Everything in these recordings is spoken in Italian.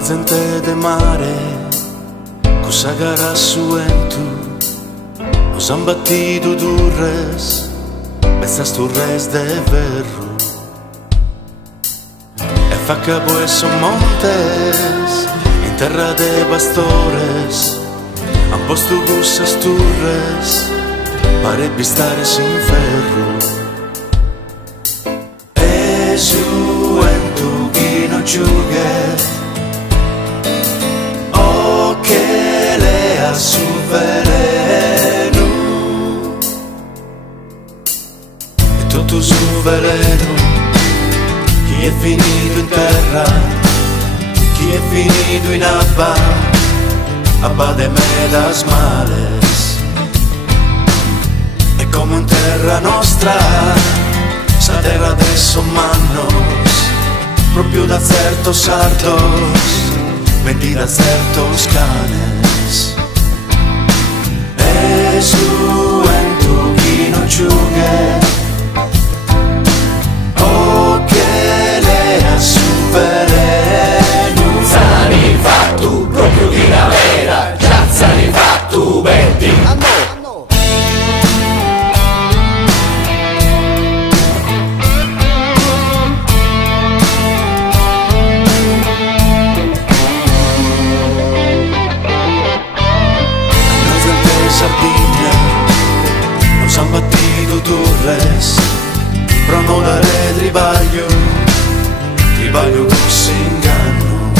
Presente de mare, cosa gara suentu, nos han batido durres, bestas turres de verro. E fa cabo e son montes, in terra de pastores, han posto gussas turres, parebbe stare sin ferro. E suentu chi non ciughe, su veleno, e tutto su veleno, chi è finito in terra, chi è finito in abba de medas males, e come in terra nostra, sa terra adesso mannos, proprio da certo sardos, vendi da certos canes. Su en chi non ciughe, o che lea su veleno. Zani fatto proprio di la vera, già zani fatto betti. Sardegna, nos han batido turres, però non dare tribaglio con inganno.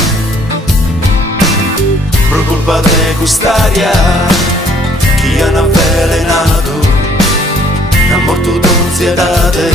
Pro colpa de custaria, chi hanno avvelenato, ha morto d'ansiedade.